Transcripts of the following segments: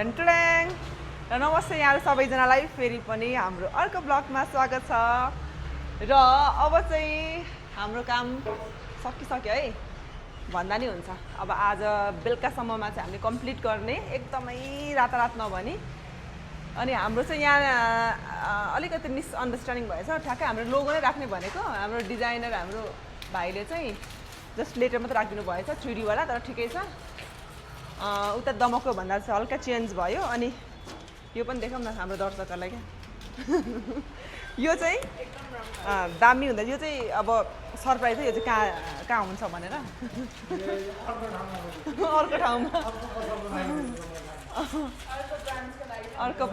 डन्टुडाङ र नमस्ते यहाँहरू सबैजनालाई फेरि पनि हाम्रो अर्को ब्लगमा स्वागत छ। र अब चाहिँ हाम्रो काम सकिसक्यो है भन्दा नि हुन्छ। अब आज बेलुकासम्ममा चाहिँ हामीले कम्प्लिट गर्ने, एकदमै रातारात नभनी। अनि हाम्रो चाहिँ यहाँ अलिकति मिसअन्डरस्ट्यान्डिङ भएछ। ठ्याक्कै हाम्रो लोगो नै राख्ने भनेको हाम्रो डिजाइनर हाम्रो भाइले चाहिँ जस्ट लेटर मात्र राखिदिनु भएछ 3D वाला, तर ठिकै छ। उता दमकको भन्दा चाहिँ हल्का चेन्ज भयो। अनि यो पनि देखाउँ न हाम्रो दर्शकहरूलाई क्या यो चाहिँ दामी हुँदा यो चाहिँ अब सरप्राइज है। यो चाहिँ कहाँ कहाँ हुन्छ भनेर अर्को ठाउँमा अर्को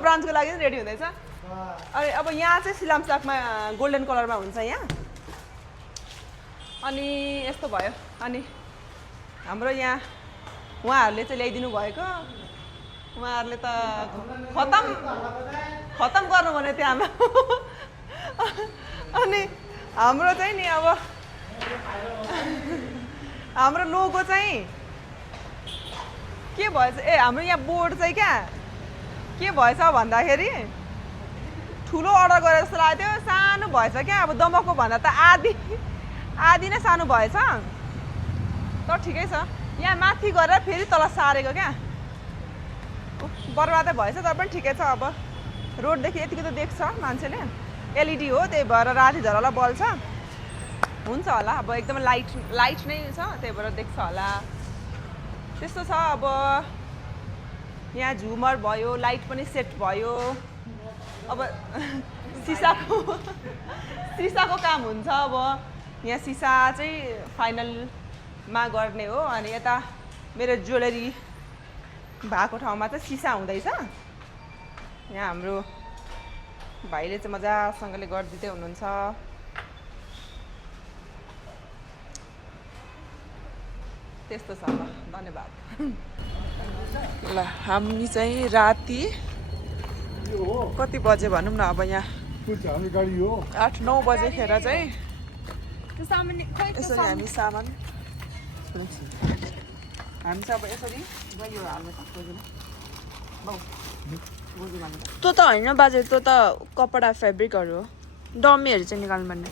ब्रान्चको लागि रेडी हुँदैछ। अनि अब यहाँ चाहिँ सिलामसाकमा गोल्डन कलरमा हुन्छ यहाँ। अनि यस्तो भयो। अनि हाम्रो यहाँ उहाँहरूले चाहिँ ल्याइदिनु भएको, उहाँहरूले त खतम गर्नु भने त्यहाँमा अनि हाम्रो चाहिँ नि अब हाम्रो लोगो चाहिँ के भएछ, हाम्रो यहाँ बोर्ड चाहिँ क्या के भएछ भन्दाखेरि ठुलो अर्डर गरेर जस्तो लाग्यो, सानो भएछ क्या। अब दमकको भन्दा त आधी नै सानो भएछ, तर ठिकै छ। यहाँ माथि गरेर फेरि तल सारेको क्या, बर्बादै भएछ, तर पनि ठिकै छ। अब रोडदेखि यतिको त देख्छ मान्छेले, एलइडी हो त्यही भएर राति झरला बल्छ, हुन्छ होला। अब एकदमै लाइट नै छ त्यही भएर देख्छ होला, त्यस्तो छ। अब यहाँ झुमर भयो, लाइट पनि सेट भयो। अब सिसाको काम हुन्छ। अब यहाँ सिसा चाहिँ फाइनलमा गर्ने हो। अनि यता मेरो ज्वेलरी भएको ठाउँमा चाहिँ सिसा हुँदैछ। यहाँ हाम्रो भाइले चाहिँ मजासँगले गरिदिँदै हुनुहुन्छ। त्यस्तो छ। ल धन्यवाद। ल हामी चाहिँ राति कति बजे भनौँ न, अब यहाँ 8-9 बजेखेर चाहिँ यसरी हामी सामान हामी चाहिँ अब यसरी गयो हाल्नु त त्यो त होइन बाजे, त्यो त कपडा फेब्रिकहरू हो, डमीहरू चाहिँ निकाल्नु पर्ने।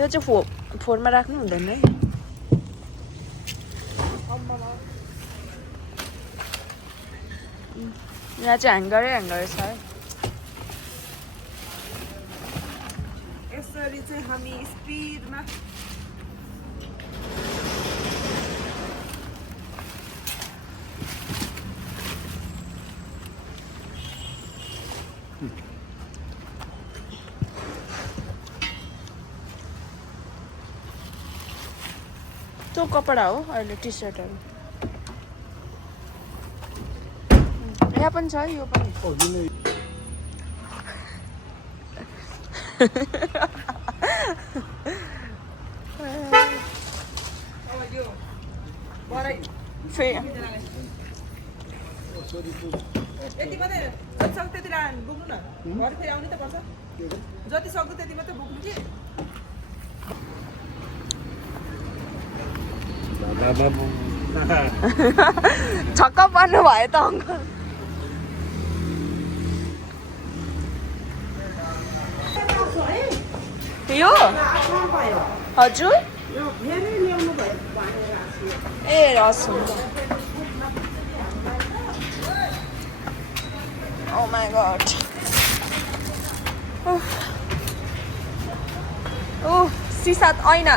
यो चाहिँ फोरमा राख्नु हुँदैन है। यहाँ चाहिँ ह्याङ्गरै छ है। यसरी चाहिँ हामी स्पिडमा त्यो कपडा हो अहिले टी सर्टहरू। यहाँ पनि छ, यो पनि यति मात्रै जति सक्दो त्यति बोक्नु न, घर फेरि आउनु त पर्छ। जति सक्दो त्यति मात्रै बोक्नु कि। छक्क पर्नु भयो त अङ्कल। यो हजुर ए रस हुन्छ। Oh my god. सिसा ऐना।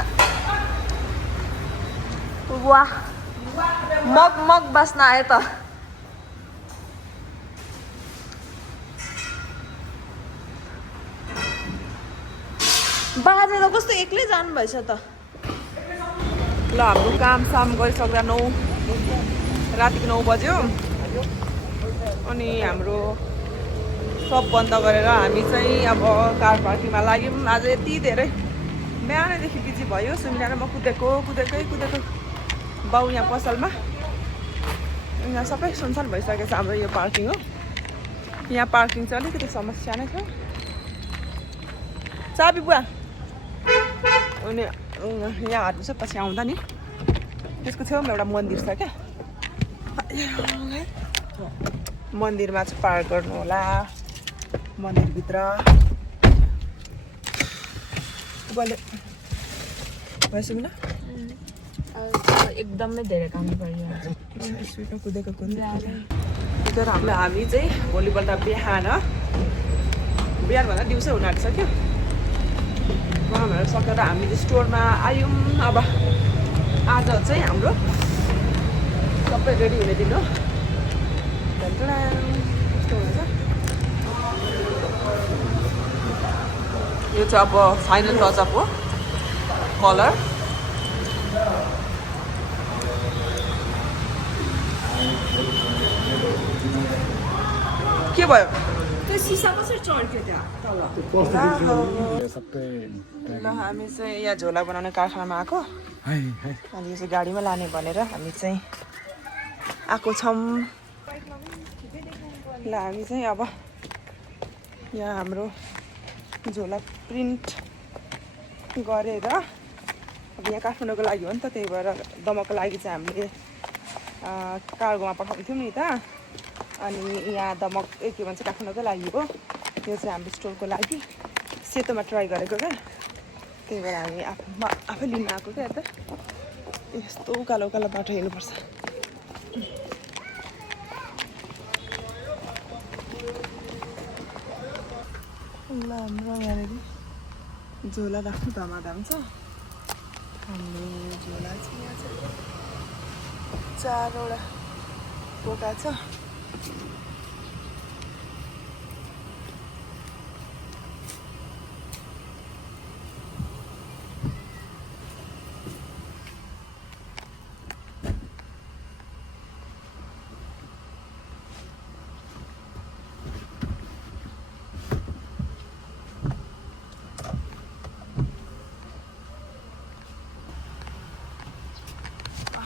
वाह, मग बस्न आयो त। बाजे त कस्तो एक्लै जानु भएछ त। ल हाम्रो काम गरिसक्दा रातिको 9 बज्यो। अनि हाम्रो सब बन्द गरेर हामी चाहिँ अब कार पार्किङमा लाग्यौँ। आज यति धेरै बिहानैदेखि बिजी भयो। सुमिरा र म कुदेको बाउ यहाँ पसलमा। यहाँ सबै सुनसान भइसकेको छ हाम्रो यो पार्किङ हो। यहाँ पार्किङ चाहिँ अलिकति समस्या नै छ। चाबी बुवा अनि यहाँ हाल्नु चाहिँ पछि आउँदा नि त्यसको छेउमा एउटा मन्दिर छ क्या मन्दिरमा चाहिँ पार्क गर्नु होला मन्दिरभित्र भइसक्यो न एकदमै धेरै काम परिरहेको स्पिडमा कुदेको तर हामी चाहिँ भोलिपल्ट बिहान भन्दा दिउँसै हुन आँटिसक्यो उहाँहरू सकेर हामी स्टोरमा आयौँ अब आज चाहिँ हाम्रो सबै रेडी हुने दिन हो कस्तो हुन्छ यो चाहिँ अब फाइनल टचअप हो कलर के भयो त्यो सिसा कसरी चढ्थ्यो त्यहाँ तल ल हामी चाहिँ यहाँ झोला बनाउने कारखानामा आएको अनि यो चाहिँ गाडीमा लाने भनेर हामी चाहिँ आएको छौँ ल हामी चाहिँ अब यहाँ हाम्रो झोला प्रिन्ट गरेर अब यहाँ काठमाडौँको लागि हो नि त त्यही भएर दमकको लागि चाहिँ हामीले कार्गोमा पठाएको थियौँ नि त अनि यहाँ दमक के भन्छ काठमाडौँकै लागि हो यो चाहिँ हाम्रो स्टोरको लागि सेतोमा ट्राई गरेको क्या त्यही भएर हामी आफै लिन आएको क्या यता यस्तो उकालो उकालो बाटो हिँड्नुपर्छ ल हाम्रो यहाँनिर झोला राख्नु धमाधम छ हाम्रो झोला चाहिँ यहाँ चाहिँ 4वटा पोका छ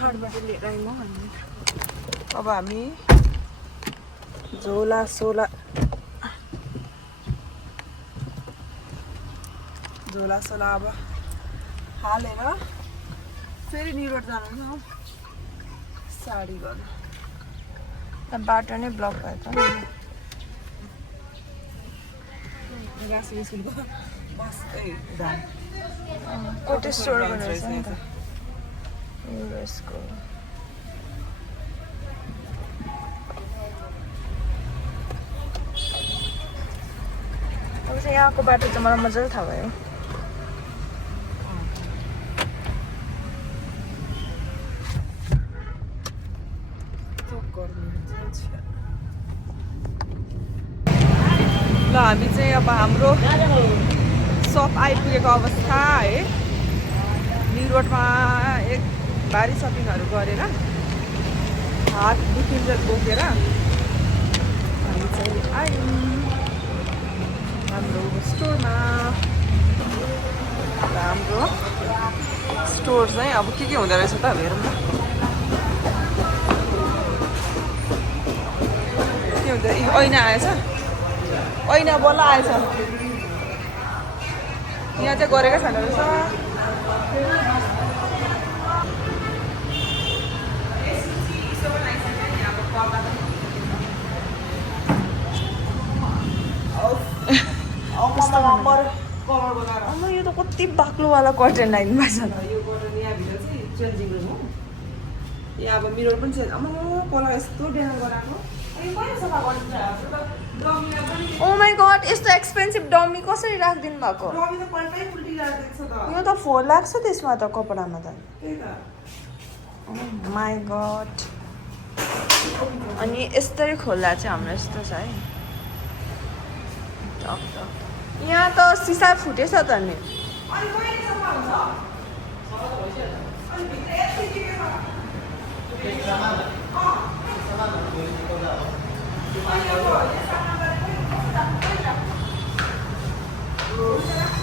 पहाडबाट लिएर आयौँ हामी अब हामी झोला सोला अब हालेर फेरि निरोड जानु न साडी गर्नु बाटो नै ब्लक भयो त गाँसी स्कुलको बस्दै कोटे स्टोर रहेछ नि त युएसको अब चाहिँ यहाँको बाटो चाहिँ मलाई मजाले थाहा भयो ल हामी चाहिँ अब हाम्रो सप आइपुगेको अवस्था है न्यु रोडमा एक भारी सपिङहरू गरेर हात दुखिन्जेल बोकेर हामी चाहिँ आयौँ हाम्रो स्टोरमा हाम्रो स्टोर चाहिँ अब के हुँदो रहेछ त हेरौँ न के हुन्छ ऐना आएछ ऐना बल्ल आएछ यहाँ चाहिँ गरेकै छैन रहेछ यो त कति बाक्लोवाला कर्टेन लाइनमा छ यो कर्टेन यहाँभित्र चाहिँ चेन्जिङ रुम हो यहाँ अब मिरर पनि चेन्ज कलर यस्तो डेना गराएको ओ माई गड यस्तो एक्सपेन्सिभ डमी कसरी राखिदिनु भएको यो त 4 लाख छ त्यसमा त कपडामा त माई गड अनि यस्तै खोल्दा चाहिँ हाम्रो यस्तो छ है यहाँ त सिसा फुटेछ त नि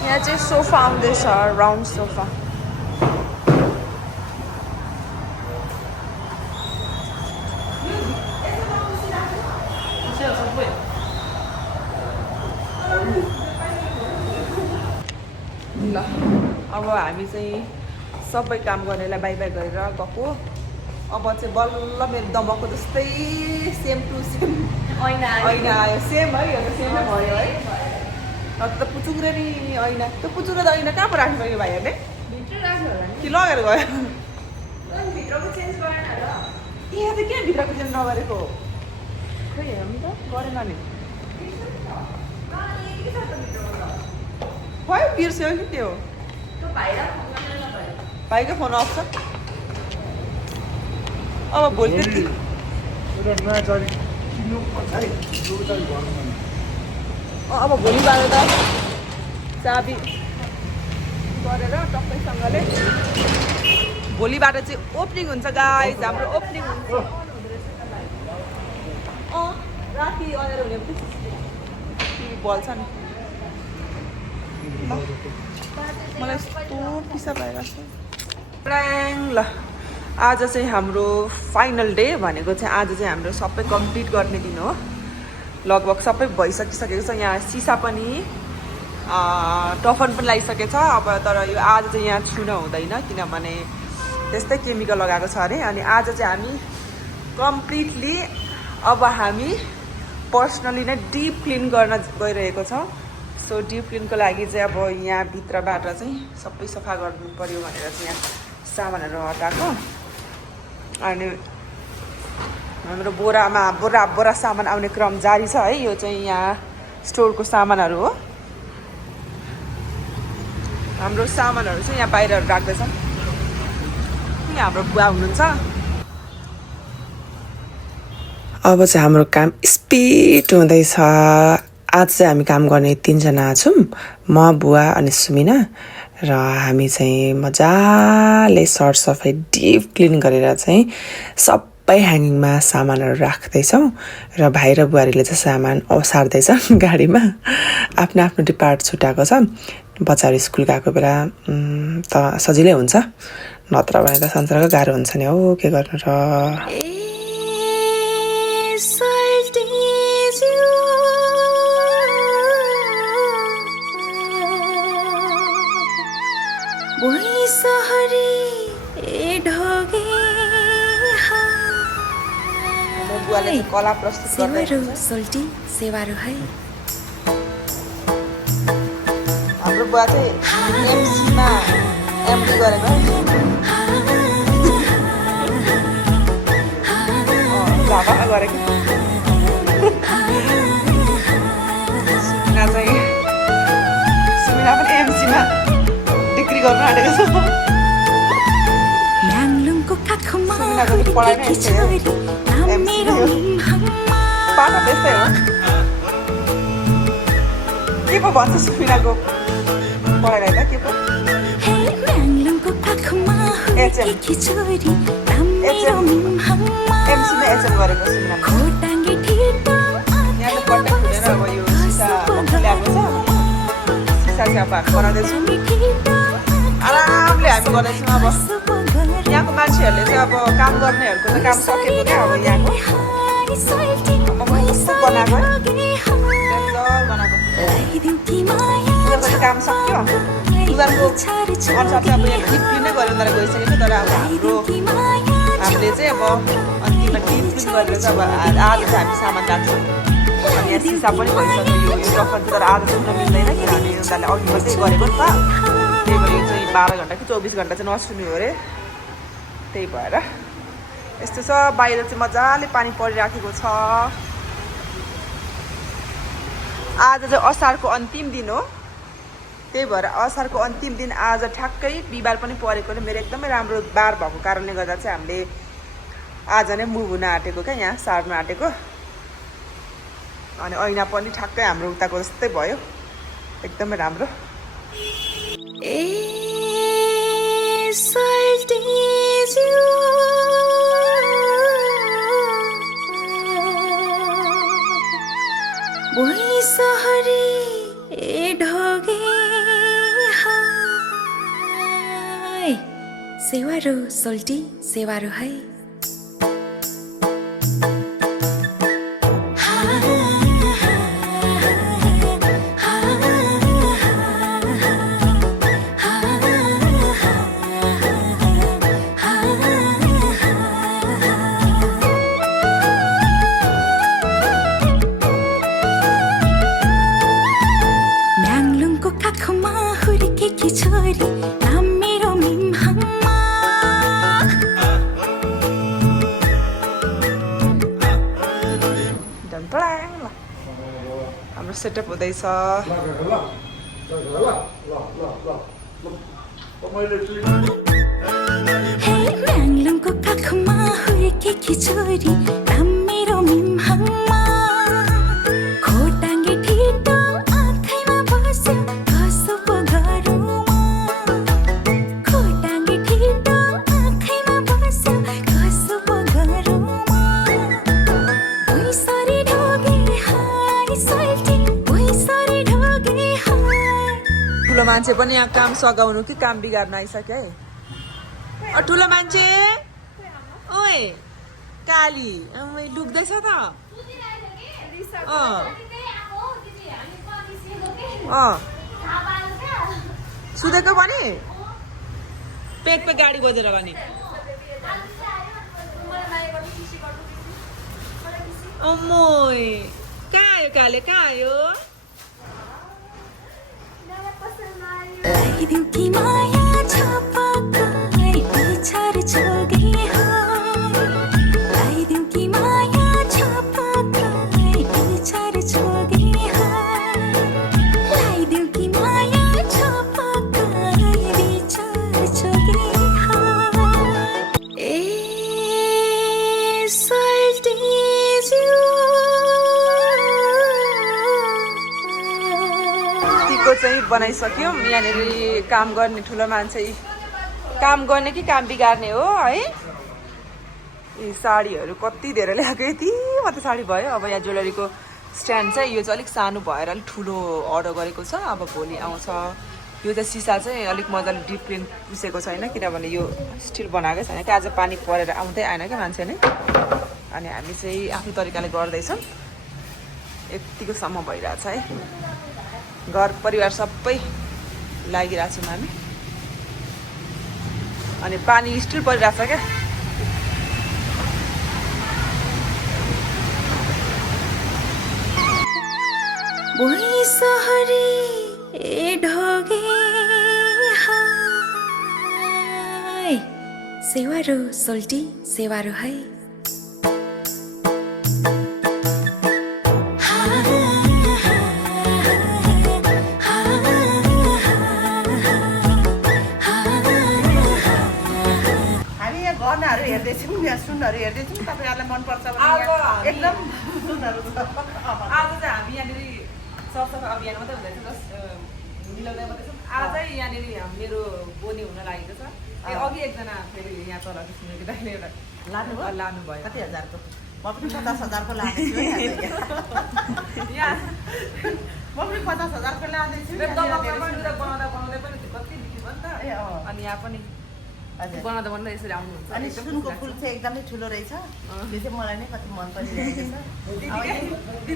यहाँ चाहिँ सोफा आउँदैछ राउन्ड सोफा ल अब हामी चाहिँ सबै काम गर्नेलाई बाई बाई गरेर गएको अब चाहिँ बल्ल मेरो दमकको जस्तै सेम टु सेम ऐना आयो सेम है यो त सेमै भयो है त पुचुङ्रे नि ऐना त्यो पुचुङ्रे त ऐना कहाँ पो राख्नु यो भाइहरूले कि लगेर गयो यहाँ चाहिँ किन भित्रको चेन्ज नगरेको खै हेरौँ त गरेन नि भयो बिर्स्यो कि त्यो भाइको फोन अफ छ अब भोलि त्यति अब भोलिबाट त चाबी गरेर टक्कैसँगले भोलिबाट चाहिँ ओपनिङ हुन्छ गाइस हाम्रो ओपनिङ हुन्छ राति अँध्यारो हुने टिभी बल्छ नि मलाई यस्तो पिसा भइरहेको छ ल आज चाहिँ हाम्रो फाइनल डे भनेको चाहिँ आज चाहिँ हाम्रो सबै कम्प्लिट गर्ने दिन हो लगभग सबै भइसकिसकेको छ यहाँ सिसा पनि टफन पनि लगाइसकेको छ अब तर यो आज चाहिँ यहाँ छुन हुँदैन किनभने त्यस्तै केमिकल लगाएको छ अरे अनि आज चाहिँ हामी कम्प्लिटली अब हामी पर्सनली नै डिप क्लिन गर्न गइरहेको छ सो डिप क्लिनको लागि चाहिँ अब यहाँ भित्रबाट चाहिँ सबै सफा गर्नु पर्यो भनेर चाहिँ यहाँ सामानहरू हटाएको अनि हाम्रो बोरामा बोरा सामान आउने क्रम जारी छ है यो चाहिँ यहाँ स्टोरको सामानहरू हो हाम्रो सामानहरू चाहिँ यहाँ बाहिर राख्दैछौँ यहाँ हाम्रो बुवा हुनुहुन्छ अब चाहिँ हाम्रो काम स्पिड हुँदैछ आज चाहिँ हामी काम गर्ने 3 जना छौँ म बुवा अनि सुमिना र हामी चाहिँ मजाले सरसफाइ डिप क्लिन गरेर चाहिँ सबै ह्याङ्गिङमा सामानहरू राख्दैछौँ र भाइ र बुहारीले चाहिँ सामान ओसार्दैछन् गाडीमा आफ्नो आफ्नो डिपार्ट छुट्याएको छ बच्चाहरू स्कुल गएको बेला त सजिलै हुन्छ नत्र भने त संसारको गाह्रो हुन्छ नि हौ के गर्नु र कला प्रस्तुत सोल्टी सेवारो है हाम्रो बुवा चाहिँ एमसीमा एमडी गरेको झापामा गरेको सुमिना पनि एमसीमा डिग्री गर्नु आँटेको छ सुमिनाको पढाइ नै पाठा त्यस्तै हो के पो भन्छ सुमिनाको पढाइलाई त के पो एमसीमा एचएम गरेको सुमिना यहाँ त पट्टा खुलेर अब यो सिसा ल्याएको छ सिसा चाहिँ अब हामी बनाउँदैछौँ आरामले हामी गर्दैछौँ अब यहाँको मान्छेहरूले चाहिँ अब काम गर्नेहरूको त काम सकेको क्या अब यहाँको बनाएको काम सक्यो दुकानको अनुसार चाहिँ अब यहाँ डिप क्लिनै गरेर उनीहरू गइसकेको छ तर अब हामीले चाहिँ अब अन्तिममा डिप क्लिन गरेर चाहिँ अब आज चाहिँ हामी सामान राख्छौँ अनि यहाँ सिसा पनि भइसक्यो यो टफन चाहिँ तर आज चाहिँ मिल्दैन किनभने उनीहरूले अघि मात्रै गरेको नि त त्यही भएर यो चाहिँ 12 घन्टा कि 24 घन्टा चाहिँ नसुन्यो अरे त्यही भएर यस्तो छ बाहिर चाहिँ मजाले पानी परिराखेको छ आज चाहिँ असारको अन्तिम दिन हो त्यही भएर असारको अन्तिम दिन आज ठ्याक्कै बिहिबार पनि परेकोले मेरो एकदमै राम्रो बार भएको कारणले गर्दा चाहिँ हामीले आज नै मुभ हुन आँटेको क्या यहाँ सार्न आँटेको अनि ऐना पनि ठ्याक्कै हाम्रो उताको जस्तै भयो एकदमै राम्रो सेवारो सोल्टी सेवारो है नाम मेरो मिमहाङमा डन्प्लाङ ल हाम्रो सेटअप हुँदैछ हे म्याङलुङको काखमा हुर्केकी छोरी नाम मेरो मिमहाङमा खोटाङ्गे ठिटोङ आँखैमा बस्यो कसो पो गरौँ खोटाङ्गे ठिटोङ आँखैमा बस्यो कसो पो गरौँ भुइँसरी ढोगे हाय सल्टी भुइँसरी ढोगे हाय ठुलो मान्छे पनि यहाँ काम सघाउनु कि काम बिगार्न आइसक्यो है ठुलो मान्छे ओए काली लुक्दैछ त सुतेको पनि पेट पे गाडी बजेर पनि अम्मोय कहाँ आयो काले कहाँ आयो लगाइदिउँ कि माया छपक्कै पिछाड छोगे लगाइदिउँ कि माया छपक्कै पिछाड छोगे लगाइदिउँ कि माया छपक्कै पिछाड छोगे ए सल्टिज यू टीको चाहिँ बनाइसक्यौँ यहाँनिर काम गर्ने ठुलो मान्छे काम गर्ने कि काम बिगार्ने हो है यी साडीहरू कति धेरै ल्याएको यति मात्रै साडी भयो अब यहाँ ज्वेलरीको स्ट्यान्ड चाहिँ यो चाहिँ अलिक सानो भएर अलिक ठुलो अर्डर गरेको छ अब भोलि आउँछ यो चाहिँ सिसा चाहिँ अलिक मजाले डिप क्लिन पुसेको छैन किनभने यो स्टिल बनाएकै छैन कि आज पानी परेर आउँदै आएन क्या मान्छे नै अनि हामी चाहिँ आफ्नो तरिकाले गर्दैछौँ यतिको सम्म भइरहेछ है घर परिवार सबै लागिरहेको छौँ हामी अनि पानी स्टिल परिरहेछ क्या भुइँसरी ढोगे हाय सेवारो सोल्टी सेवारो है गहनाहरू हेर्दैछौँ यहाँ सुनहरू हेर्दैछौँ तपाईँहरूलाई मनपर्छ भने एकदम सुनहरू छ आज चाहिँ हामी यहाँनिर सरसफाइ अभियान मात्रै हुँदैछ जस्ट मिलाउँदै मात्रै छौँ आज चाहिँ यहाँनिर मेरो बोनी हुन लागेको छ अघि एकजना फेरि यहाँ तल सुनेको दाइले एउटा लानुभयो कति हजारको म पनि 50,000को लाँदैछु यहाँ म पनि 50,000को लाँदैछु बनाउँदा बनाउँदै पनि कति बिग्यो नि त अनि यहाँ पनि बनाउँदा यसरी आउनुहुन्छ अनि सुनको फुल चाहिँ एकदमै ठुलो रहेछ त्यो चाहिँ मलाई नै कति मन परिरहेको छ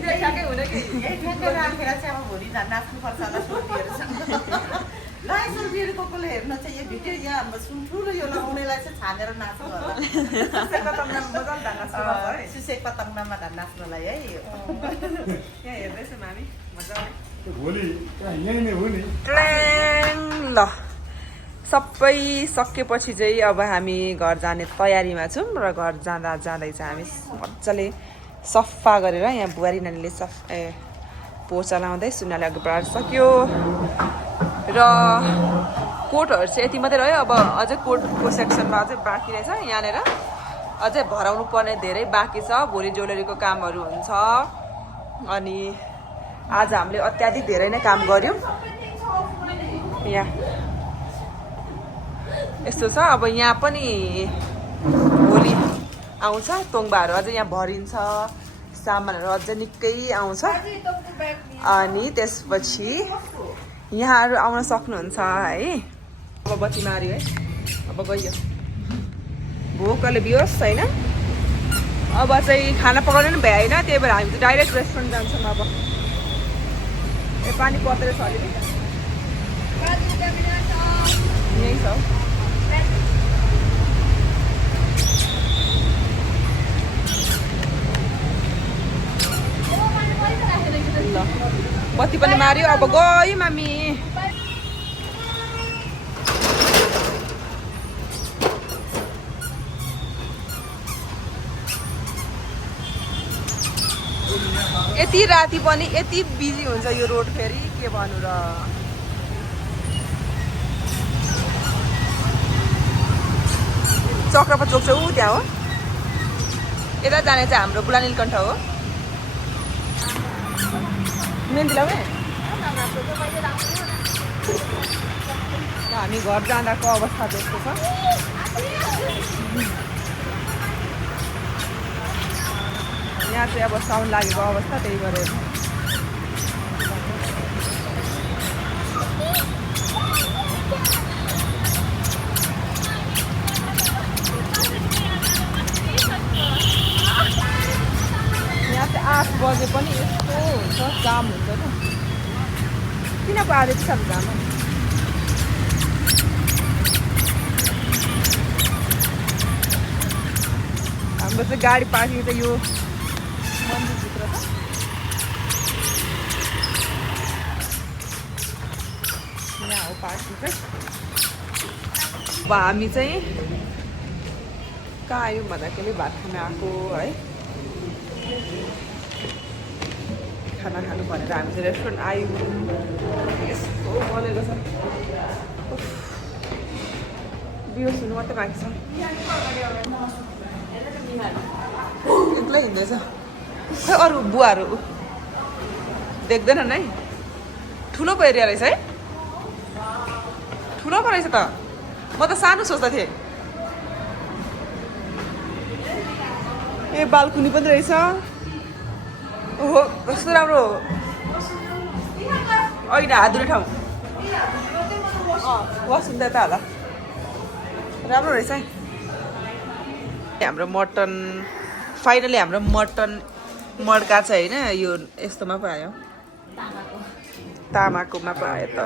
ठ्याक्कै हुन कि यही ठ्याक्कै राखेर चाहिँ अब भोलि नाच्नुपर्छ होला सोल्टीहरूसँग ल सोल्टीहरू कसले हेर्न चाहिँ यो भिडियो यहाँ सुन ठुलो यो लगाउनेलाई चाहिँ छानेर नाच्नु होला सुसे पतङ्गमा नाच्नलाई है यहाँ हेर्दैछौँ हामी मजाले भोलि यहीँ नै हो नि ल सबै सकेपछि चाहिँ अब हामी घर जाने तयारीमा छौँ र घर जाँदै चाहिँ हामी मजाले सफा गरेर यहाँ बुहारी नानीले पोचा लाउँदै सुनाले अघि बढाएर सक्यो र कोटहरू चाहिँ यति मात्रै रह्यो अब अझै कोटको सेक्सनमा अझै बाँकी रहेछ यहाँनिर अझै भराउनु पर्ने धेरै बाँकी छ भोलि ज्वेलरीको कामहरू हुन्छ अनि आज हामीले अत्याधिक धेरै नै काम गऱ्यौँ यहाँ यस्तो छ अब यहाँ पनि भोलि आउँछ तोङ्बाहरू अझै यहाँ भरिन्छ सामानहरू अझै निकै आउँछ अनि त्यसपछि यहाँहरू आउन सक्नुहुन्छ है अब बत्ती मार्यो है अब गयो भोकले बिहोस् होइन अब चाहिँ खाना पकाउनु पनि भ्याएन त्यही भएर हामी चाहिँ डाइरेक्ट रेस्टुरेन्ट जान्छौँ अब ए पानी पर्दै रहेछ अलिकति यही छ ल बत्ती पनि मार्यो अब गयो मामी यति राति पनि यति बिजी हुन्छ यो रोड फेरि के भन्नु र चक्रपा चोक चाहिँ ऊ त्यहाँ हो यता जाने चाहिँ हाम्रो बुला नीलकण्ठ हो मेहन्दी लगाउने हामी घर जाँदाको अवस्था त्यस्तो छ यहाँ चाहिँ अब साउन्ड लागेको अवस्था त्यही गरेर यहाँ चाहिँ 8 बजे पनि यस्तो हुन्छ जाम हुन्छ त किन पारे त्यस्तो जाम हाम्रो चाहिँ गाडी पार्किङ चाहिँ यो मन्दिरभित्र छ यहाँ हो पार्किङ चाहिँ अब हामी चाहिँ कहाँ आयौँ भन्दाखेरि भात खान आएको है खाना खानु भनेर हामी चाहिँ रेस्टुरेन्ट आयौँ यस्तो बनेको छ बिहोस हुनु मात्रै बाँकी छ एक्लै हिँड्दैछ खै अरू बुवाहरू देख्दैनन् है ठुलो पो एरिया रहेछ है ठुलो पो रहेछ त म त सानो सोच्दा थिएँ ए बाल्कुनी पनि रहेछ ओहो कस्तो राम्रो होइन हात धुने ठाउँ वासरुम त्यता होला राम्रो रहेछ है हाम्रो मटन फाइनली हाम्रो मटन मड्का छ होइन यो यस्तोमा पो आयो तामाकोमा पो आयो त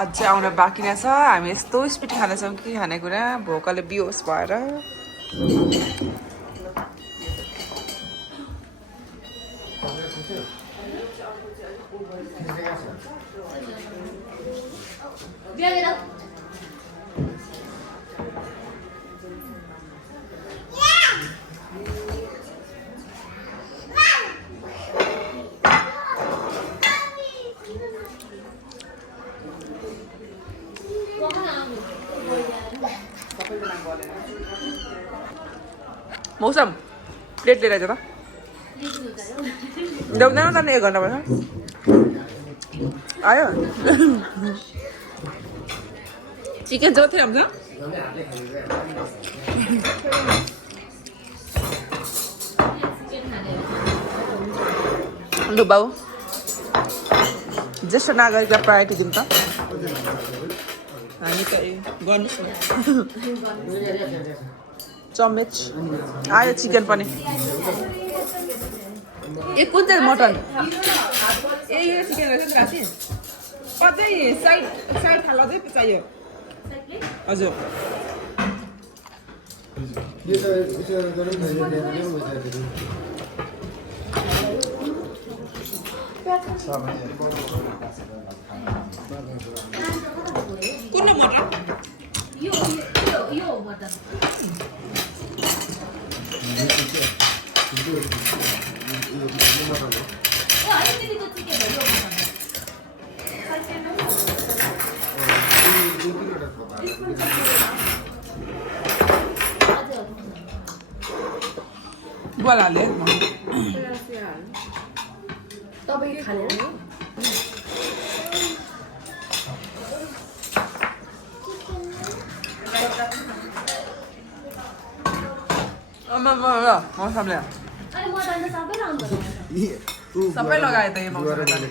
अझै आउन बाँकी नै छ हामी यस्तो स्पिड खाँदैछौँ कि खानेकुरा भोकले बिहोस भएर मौसम प्लेट लिएर आइज त ल्याउँदैन त 1 घन्टा भयो आयो चिकन जति राम्रो लु बाउ ज्येष्ठ नागरिकलाई प्रायोरिटी दिउँ त हामी त गर्नुहोस् चम्मेच आयो चिकन पनि ए कुन चाहिँ मटन ए यो चिकन रहेछ नि राति अझै साइड थाल अझै चाहियो हजुर कुन मटन यो मटन बोला ले तपाईले खाने मौसमले सबै लगायो त यो मौसमले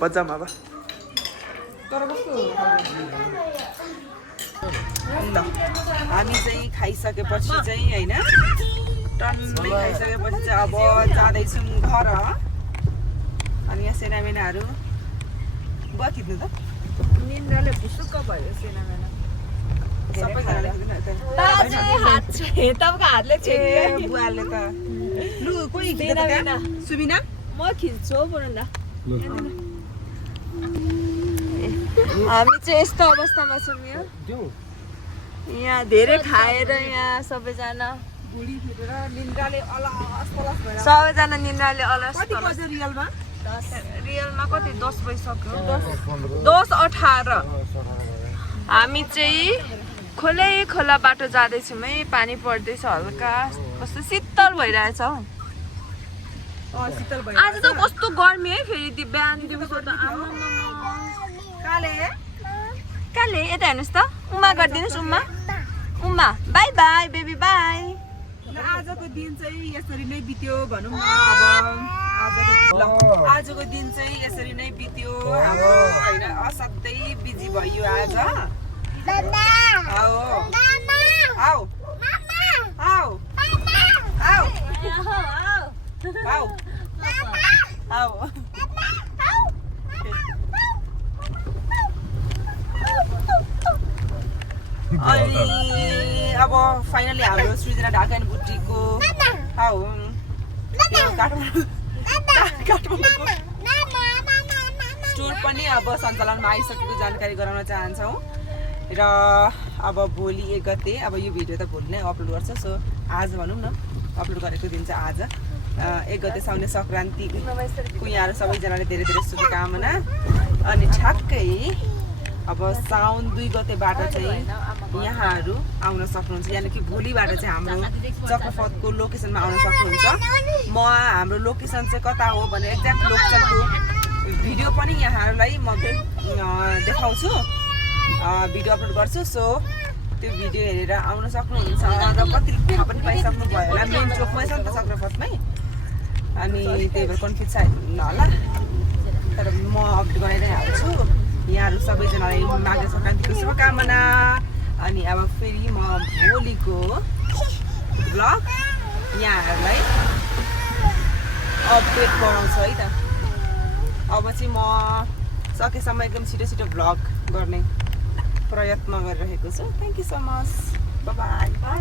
बजाम अब तर कस्तो ल हामी चाहिँ खाइसकेपछि चाहिँ होइन टन्नै खाइसकेपछि चाहिँ अब जाँदैछौँ घर अनि यहाँ सेनामेनाहरू बुवा खिच्नु त निन्द्राले भुसुक्क भयो सेनामेना सबैजनाले तपाईँको हातले बुवाले त लु कोही खिच्दैन सुबिना म खिच्छु हौ बरुन्दा हामी चाहिँ यस्तो अवस्थामा छौँ यो यहाँ धेरै खाएर यहाँ सबैजना बुढी फिटेर निन्द्राले अलस पलस भएर सबैजना निन्द्राले अलस कति बज्यो रियलमा रियलमा कति 10 बजिसक्यो 10:18 हामी चाहिँ खोला बाटो जाँदैछौँ है पानी पर्दैछ हल्का कस्तो शीतल भइरहेछ हौ शीतल भयो आज त कस्तो गर्मी है फेरि बिहान दिउँसो त काले यता हेर्नुहोस् त उमा गरिदिनुहोस् Uma by by baby by आजको दिन चाहिँ यसरी नै बित्यो भनौँ न अब आजको दिन चाहिँ यसरी नै बित्यो हाम्रो होइन असाध्यै बिजी भयो आज अनि अब फाइनली हाम्रो सृजना ढाका एन्ड बुटीको काठमाडौँको स्टोर पनि अब सञ्चालनमा आइसकेको जानकारी गराउन चाहन्छौँ र अब भोलि 1 गते अब यो भिडियो त भोलि नै अपलोड गर्छ सो आज भनौँ न अपलोड गरेको दिन चाहिँ आज 1 गते साउने सङ्क्रान्तिको यहाँहरू सबैजनाले धेरै धेरै शुभकामना अनि ठ्याक्कै अब साउन 2 गतेबाट चाहिँ यहाँहरू आउन सक्नुहुन्छ यानि कि भोलिबाट चाहिँ हाम्रो चक्रपथको लोकेसनमा आउन सक्नुहुन्छ म हाम्रो लोकेसन चाहिँ कता हो भने एक्ज्याक्ट लोकेसनको भिडियो पनि यहाँहरूलाई म देखाउँछु भिडियो अपलोड गर्छु सो त्यो भिडियो हेरेर आउन सक्नुहुन्छ र कति थाहा पनि पाइसक्नु भयो होला मेन चोकमै छ नि त चक्रपथमै अनि त्यही भएर कन्फ्युज छ होला तर म अपडेट गराइरहेको हाल्छु यहाँहरू सबैजनालाई माघे सङ्क्रान्तिको शुभकामना अनि अब फेरि म भोलिको ब्लग यहाँहरूलाई अपडेट गराउँछु है त अब चाहिँ म सकेसम्म एकदम छिटो ब्लग गर्ने प्रयत्न गरिरहेको छु thank you so much by by